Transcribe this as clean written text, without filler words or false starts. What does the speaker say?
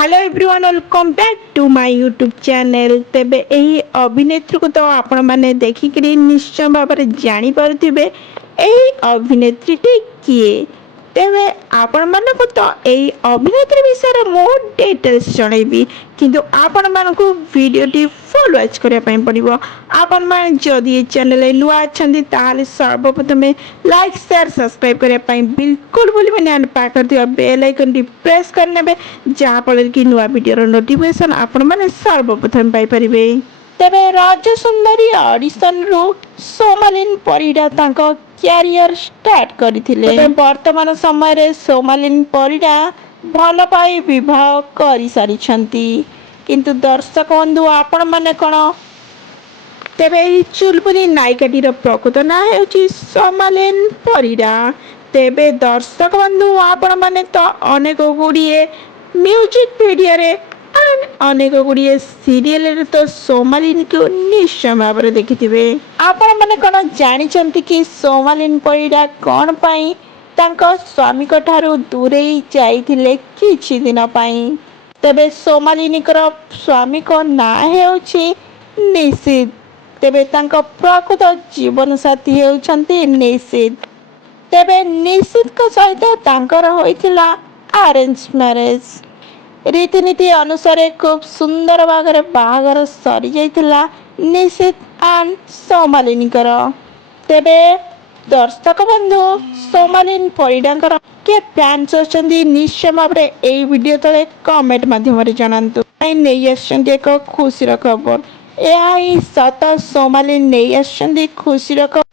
Hello everyone welcome back to my YouTube channel. तेबे एही अभिनेत्री को तो आपण माने देखिक निश्चय भाव में जानीपे यही अभिनेत्री किए। तेबे आपण मानक तो यही अभिनेत्री विषय मो डिटेल्स जनइबी किंतु आपण मानक वीडियोटी फुल वॉच करने पड़ो। आपण मैंने जदि ये चैनल नुआ अच्छा सर्वप्रथम लाइक शेयर सब्सक्राइब करने बिल्कुल भूलिए पाखर थी बेल आइकन प्रेस करने जहाँफल कि नुआ वीडियो नोटिफिकेशन आपण मैंने सर्वप्रथम पाइपर। तेबे राजसुंदरी ऑडिशन रु सोमालिन परिडा तांको क्यारियर स्टार्ट करथिले। वर्तमान समय रे सोमालिन परिडा भल पाई विवाह करि सारिछंती किंतु दर्शक बंधु आपण माने कोन तेबे चुलबुली नायिकाटीर प्रकृत ना हेउची सोमालिन परिडा। तेबे दर्शक बंधु आपण माने तो अनेक गुड़िए म्यूजिक वीडियो रे अनेक गुड़िए सीरियल तो सोमालिन को निश्चय भाव में देखिथिबे। आपण माने कोन जानिचंती कि सोमालिन परिडा कोन पाई तांको स्वामी को ठारू दूरे जाइथिले किछि दिन पाई। तेबे सोमालिनीकर स्वामी को ना हेउची निशित। तेबे तांको प्रकृत जीवन साथी हेउचंती निशित। तेबे निशित को सहित तांकर होइथिला अरेंज मैरिज। रीतिनीति अनुसार खूब सुंदर भागरे बाहागर सरी जाइथिला निशित एंड सोमालिनीकर। तेबे दर्शक बंधु सोमालिन परिडांकर के फैंस अछंती निश्चय भाव में एई वीडियो तले कमेंट माध्यम रे जणांतु। नै आछंती एक खुशीर खबर। एहा ही सत सोमालिन नै आछंती खुशीर खबर।